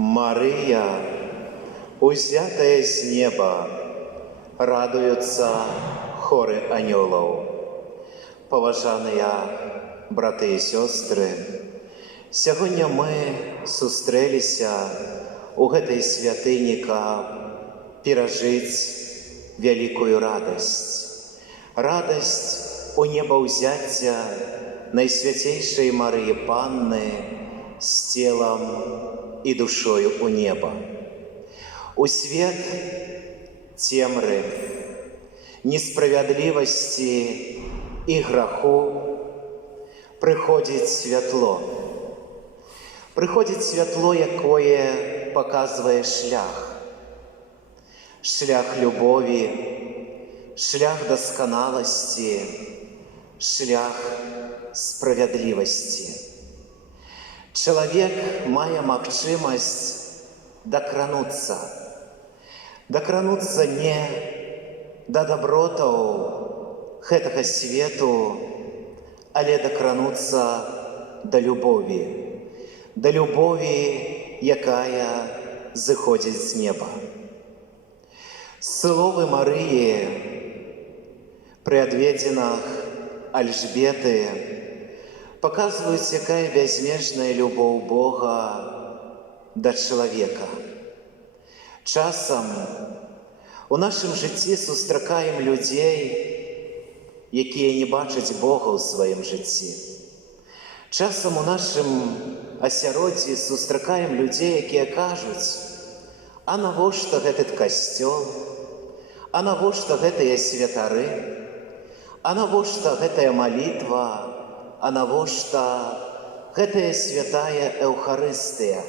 Мария, узятая с неба, радуются хоры анёлов. Поважаныя браты і сёстры, сягоння мы сустрэліся ў гэтай святыні, каб перажыць вялікую радасць. Радасць у небаўзяцця Найсвяцейшай Марыі Панны з целам і душою у неба. У свет цемры, несправядлівасці і граху прыходзіць святло. Прыходзіць святло, якое паказвае шлях. Шлях любові, шлях дасканаласці, шлях справядлівасці. Чалавек мае магчымасць дакрануцца не да дабротаў гэтага свету, але дакрануцца да любові, якая зыходзіць з неба. Словы Марыі пры адведзінах Альжбеты паказваюць, якая бязмежная любоў Бога да чалавека. Часам у нашым жыцці сустракаем людзей, якія не бачаць Бога ў сваім жыцці. Часам у нашым асяроддзі сустракаем людзей, якія кажуць: а навошта гэты касцёл? А навошта гэтыя святары? А навошта гэтая малітва? А навошта гэтая святая Эўхарыстыя?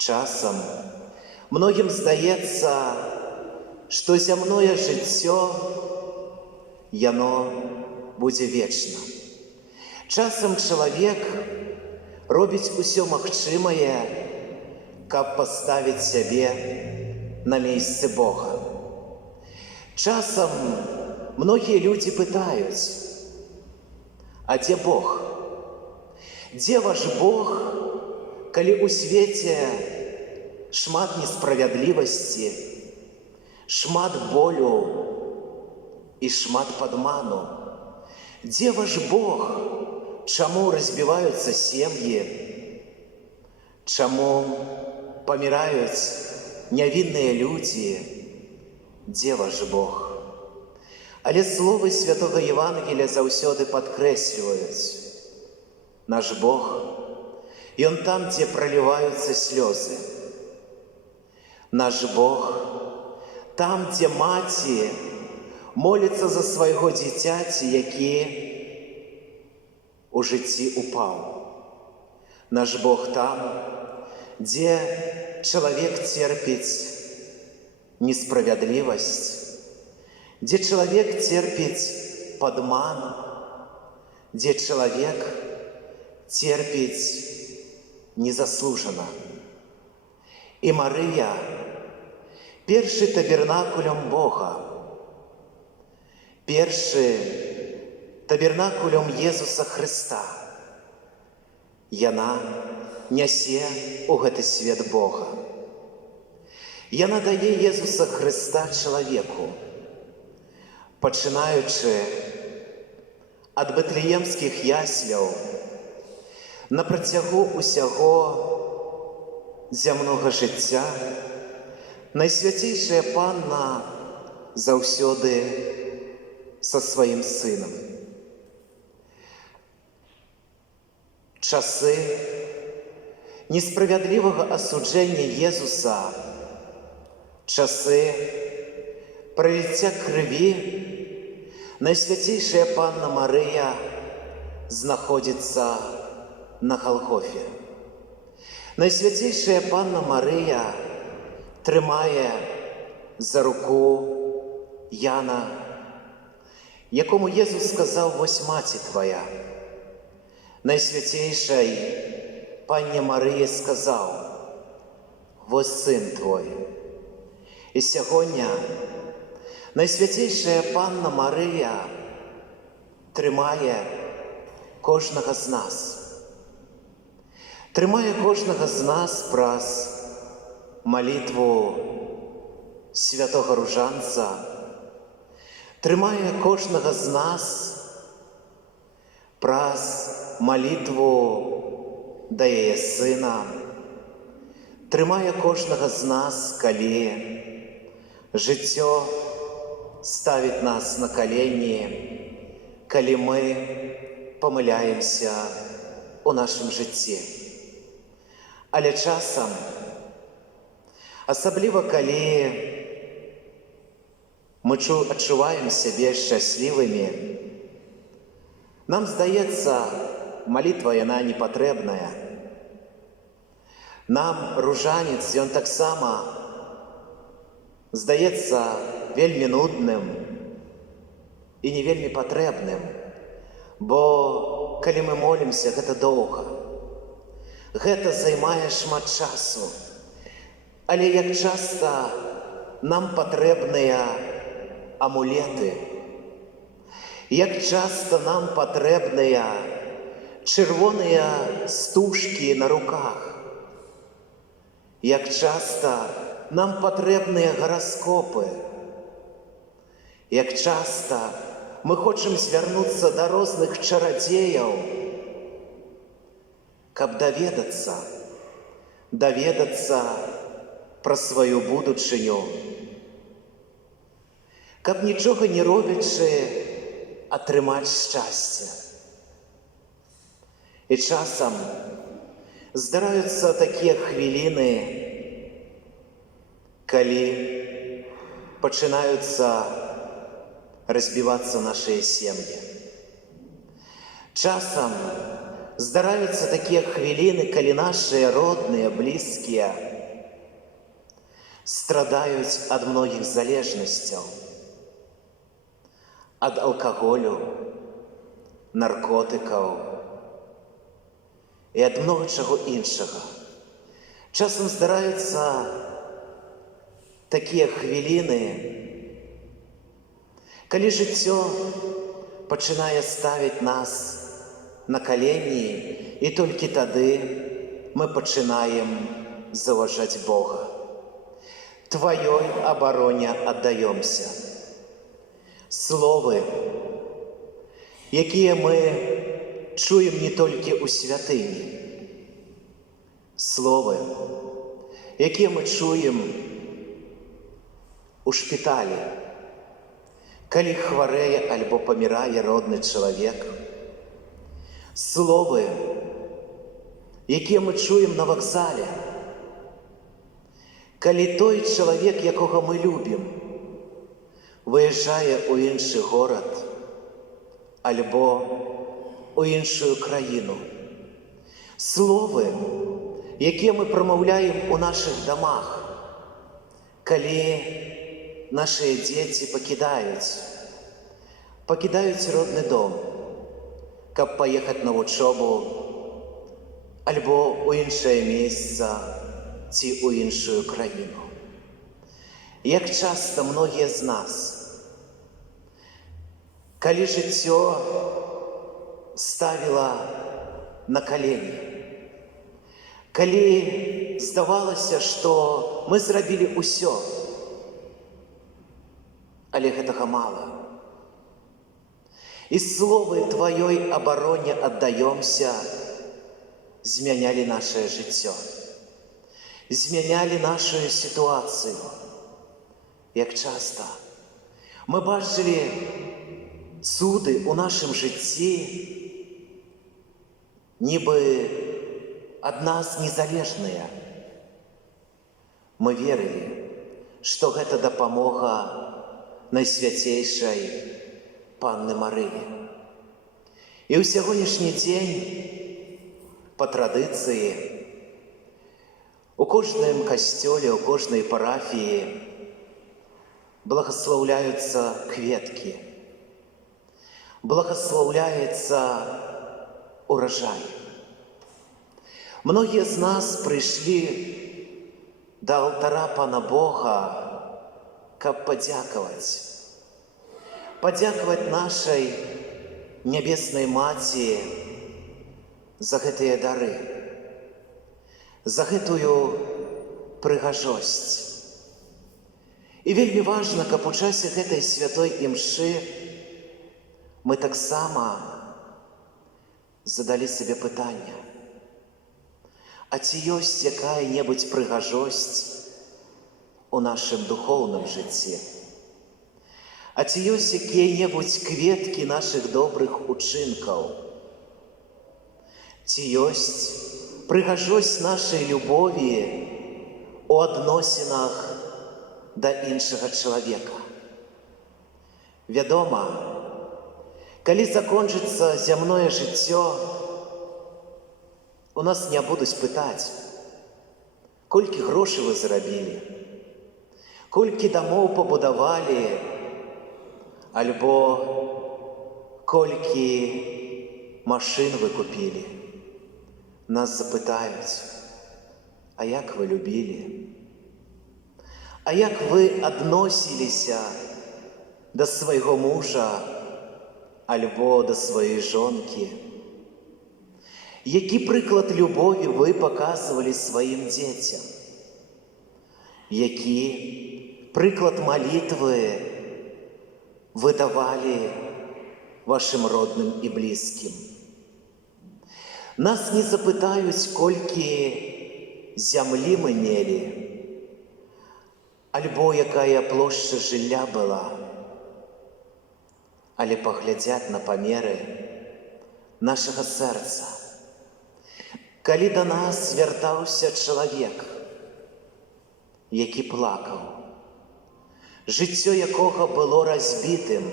Часам многім здаецца, што зямное жыццё, яно будзе вечна. Часам чалавек робіць усё магчымае, каб паставіць сябе на месцы Бога. Часам многія людзі пытаюць: а дзе Бог? Дзе ваш Бог, калі ў свеце шмат несправядлівасці, шмат болю і шмат падману? Дзе ваш Бог? Чаму разбіваюцца сем'і? Чаму паміраюць нявінныя людзі? Дзе ваш Бог? Але словы святога Євангелія заўсёды падкрэсліваюць: наш Бог, Ён там, дзе праліваюцца слёзы. Наш Бог там, дзе маці моліцца за свайго дзіцяці, які у жыцці упаў. Наш Бог там, дзе чалавек церпіць несправядлівасць, дзе чалавек церпіць падман, дзе чалавек церпіць незаслужана. І Марыя першы табернакулем Бога, першы табернакулем Езуса Хрыста. Яна нясе ў гэты свет Бога. Яна дае Езуса Хрыста чалавеку, пачынаючы ад бэтлеемскіх ясляў на працягу усяго зямнога жыцця. Найсвяцейшая Панна заўсёды са сваім сынам. Часы несправядлівага асуджэння Езуса, часы праліцця крыві, Найсвяцейшая Панна Марыя знаходзіцца на Галгофе. Найсвяцейшая Панна Марыя трымае за руку Яна, якому Езус сказаў: вось маці твая. Найсвяцейшай Панне Марыі сказаў: вось сын твой. І сягоння Найсвяцейшая Панна Марыя трымае кожнага з нас. трымае кожнага з нас праз малітву святого Ружанца, трымае кожнага з нас праз малітву да яе сына, трымае кожнага з нас, калі жыццё ставіць нас на калені, калі мы памыляемся у нашым жыцці. Але часам, асабліва калі мы адчуваем сябе шчаслівымі, нам здаецца, малітва яна не патрэбная. Нам ружанец, ён таксама здаецца вельмі нудным і не вельмі патрэбным, бо калі мы молімся, гэта доўга, гэта займае шмат часу. Але як часта нам патрэбныя амулеты, як часта нам патрэбныя чырвоныя стужкі на руках, як часта нам патрэбныя гараскопы, як часта мы хочам звярнуцца да розных чарадзеяў, каб даведацца пра сваю будучыню, каб нічога не робячы атрымаць шчасце. І часам здараюцца такія хвіліны, калі пачынаюцца разбівацца нашыя сем'і. Часам здараюцца такія хвіліны, калі нашыя родныя, блізкія страдаюць ад многіх залежнасцяў, ад алкаголю, наркотыкаў і ад многа чаго іншага. Часам здараюцца такія хвіліны, калі жыццё пачынае ставіць нас на калені, і толькі тады мы пачынаем заўважаць Бога. Тваёй абароне аддаёмся. Словы, якія мы чуем не толькі ў святыні, словы, якія мы чуем у шпіталі, калі хварэе альбо памірае родны чалавек, словы, якія мы чуем на вакзале, калі той чалавек, якога мы любім, выязджае ў іншы горад альбо у іншую краіну. Словы, якія мы прамаўляем у нашых дамах, калі нашыя дзеці пакідаюць родны дом, каб паехаць на вучобу альбо ў іншае месца ці ў іншую краіну. Як часта многія з нас, калі жыццё ставіла на калені, калі здавалася, што мы зрабілі ўсё, але гэтага мала. І словы «Тваёй абароне аддаёмся» змянялі нашае жыццё, змянялі нашу сітуацыю. Як часта мы бачылі цуды ў нашым жыцці, нібы ад нас незалежныя. Мы верылі, што гэта дапамога найсвяцейшай Панны Марыі. І ў сягонняшні дзень, па традыцыі, у кожным касцёле, у кожнай парафіі благаслаўляюцца кветкі, благаслаўляецца уражай. Многія з нас прыйшлі да алтара Пана Бога, каб падзякаваць нашай нябеснай Маці за гэтыя дары, за гэтую прыгажосць. І вельмі важна, каб у часе гэтай святой імшы мы таксама задалі сабе пытанне: а ці ёсць якая-небудзь прыгажосць у нашым духоўным жыцці? А ці ёсць якія-небудзь кветкі нашых добрых учынкаў? Ці ёсць прыгажосць нашай любові у адносінах да іншага чалавека? Вядома, калі закончыцца зямное жыццё, у нас не будуць пытаць, колькі грошай вы зарабілі, колькі дамоў пабудавалі, альбо колькі машын вы купілі. Нас запытаюць: а як вы любілі? А як вы адносіліся да свайго мужа альбо да сваёй жонкі? Які прыклад любові вы паказвалі сваім дзецям? Які прыклад малітвы вы давалі вашым родным і блізкім? Нас не запытаюць, колькі зямлі мы мелі, альбо якая плошча жылля была, але паглядзяць на памеры нашага сэрца. Калі да нас звяртаўся чалавек, які плакаў, жыццё якога было разбітым,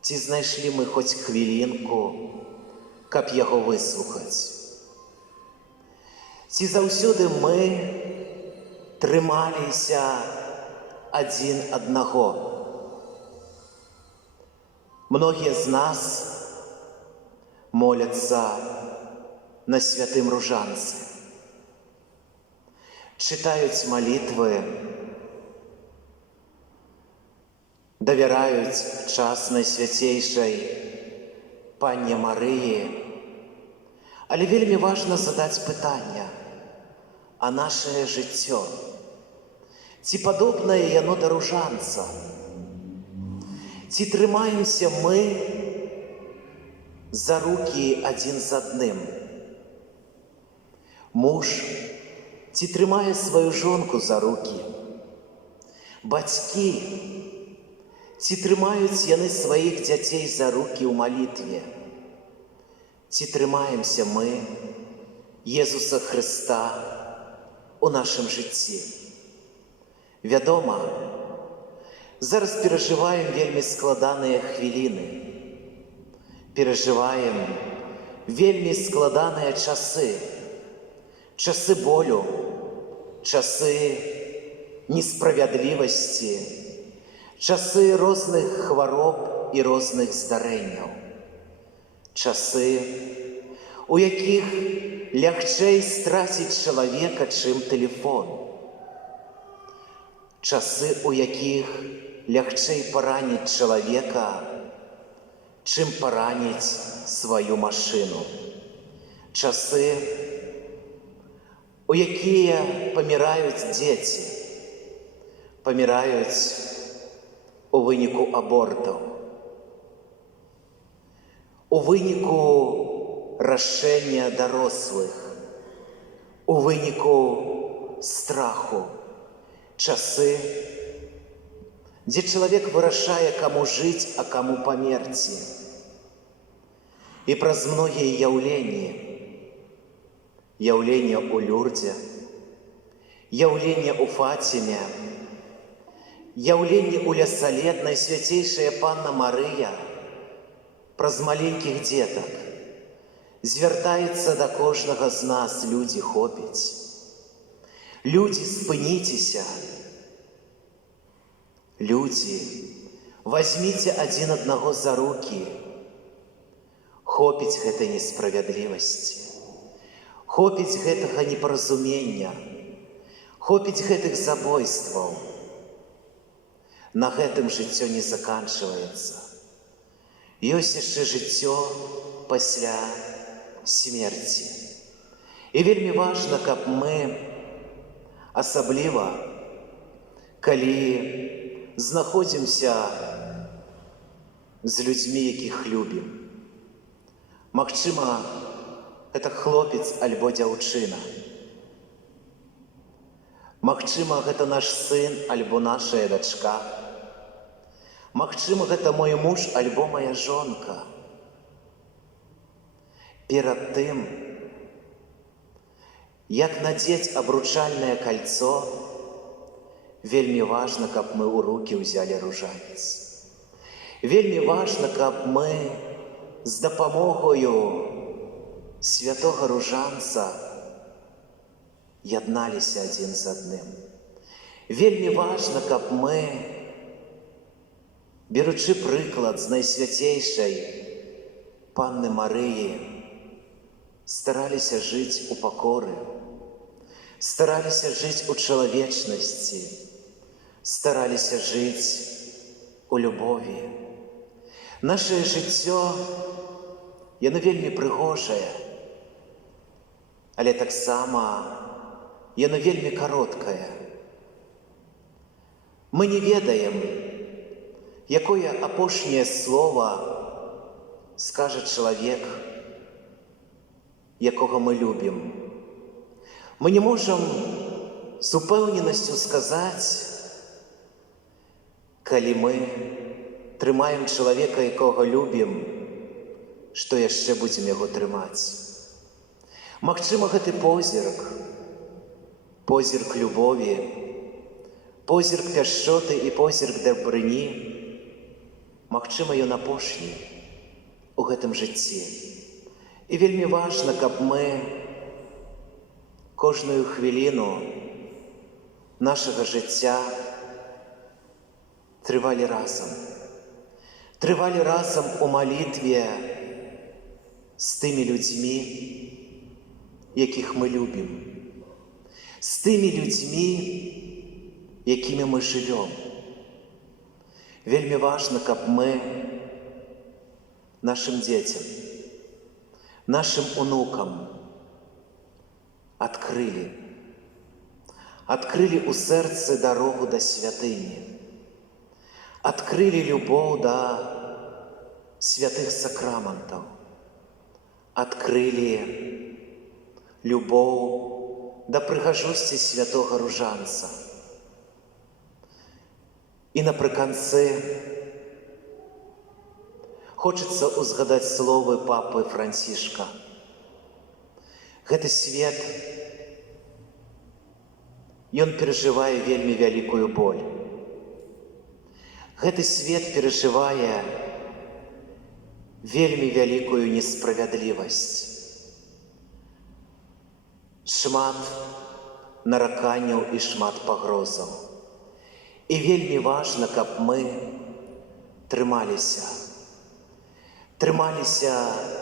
ці знайшлі мы хоць хвілінку, каб яго выслухаць? Ці заўсёды мы трымаліся адзін аднаго? Многія з нас моляцца на святым ружанцы, чытаюць малітвы, давяраюць час найсвяцейшай Панне Марыі. Але вельмі важна задаць пытанне: а нашае жыццё, ці падобнае яно да ружанца? Ці трымаемся мы за рукі адзін з адным? Муж ці трымае сваю жонку за рукі? Бацькі ці трымаюць яны сваіх дзяцей за рукі ў малітве? Ці трымаемся мы Езуса Хрыста у нашым жыцці? Вядома, зараз перажываем вельмі складаныя хвіліны, перажываем вельмі складаныя часы, часы болю, часы несправядлівасці, часы розных хвароб і розных здарэнняў, часы, у якіх лягчэй страціць чалавека, чым тэлефон, часы, у якіх лягчэй параніць чалавека, чым параніць сваю машыну, часы, у якія паміраюць дзеці, паміраюць у выніку абортаў, у выніку рашэння дарослых, у выніку страху, часы, дзе чалавек вырашае, каму жыць, а каму памерці. І праз многія яўленні, яўленне ў Люрдзе, яўленне ў Фаціме, яўленне ў Лясалет, Найсвяцейшая Панна Марыя, праз маленькіх дзетак звяртаецца да кожнага з нас: людзі, хопіць. Людзі, спыніцеся. Людзі, вазьміце адзін аднаго за рукі. Хопіць гэтай несправядлівасці. Хопіць гэтага непаразумення. Хопіць гэтых забойстваў. На гэтым жыццё не заканчваецца. Ёсць яшчэ жыццё пасля смерці. І вельмі важна, каб мы, асабліва, калі знаходзімся з людзьмі, якіх любім. Магчыма, гэта хлопец альбо дзяўчына. Магчыма, гэта наш сын альбо нашая дачка. Магчыма, гэта мой муж альбо моя жонка. Перад тым, як надзець абручальнае кольцо, вельмі важна, каб мы ў рукі ўзялі ружанец. Вельмі важна, каб мы з дапамогою святога ружанца ядналіся адзін з адным. Вельмі важна, каб мы, беручы прыклад з найсвяцейшай Панны Марыі, стараліся жыць у пакоры, стараліся жыць у чалавечнасці, стараліся жыць у любові. Нашае жыццё, яно вельмі прыгожае, але таксама яно вельмі кароткае. Мы не ведаем, якое апошняе слова скажа чалавек, якога мы любім. Мы не можам з упэўненасцю сказаць, калі мы трымаем чалавека, якога любім, што яшчэ будзем яго трымаць. Магчыма, гэты позірк любові, позірк пяшчоты і позірк дабрыні, магчыма, ён апошні у гэтым жыцці. І вельмі важна, каб мы кожную хвіліну нашага жыцця трывалі разам у малітве з тымі людзьмі, якіх мы любім, з тымі людзьмі, якімі мы жывём. Вельмі важна, каб мы нашым дзецям, нашым унукам адкрылі ў сэрцы дарогу да святыні, адкрылі любоў да святых сакраментаў, адкрылі любоў да прыгажосці святога ружанца. І напрыканцы хочацца узгадаць словы папы Францішка. Гэты свет, ён перажывае вельмі вялікую боль. Гэты свет перажывае вельмі вялікую несправядлівасць. Шмат нараканняў і шмат пагрозаў. І вельмі важна, каб мы трымаліся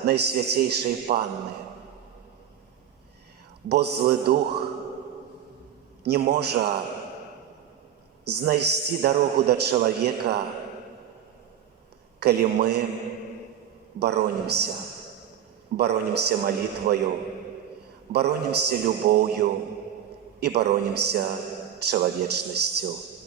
найсвяцейшай Панны. Бо злы дух не можа знайсці дарогу да чалавека, калі мы баронімся малітваю, баронімся любоўю і баронімся чалавечнасцю.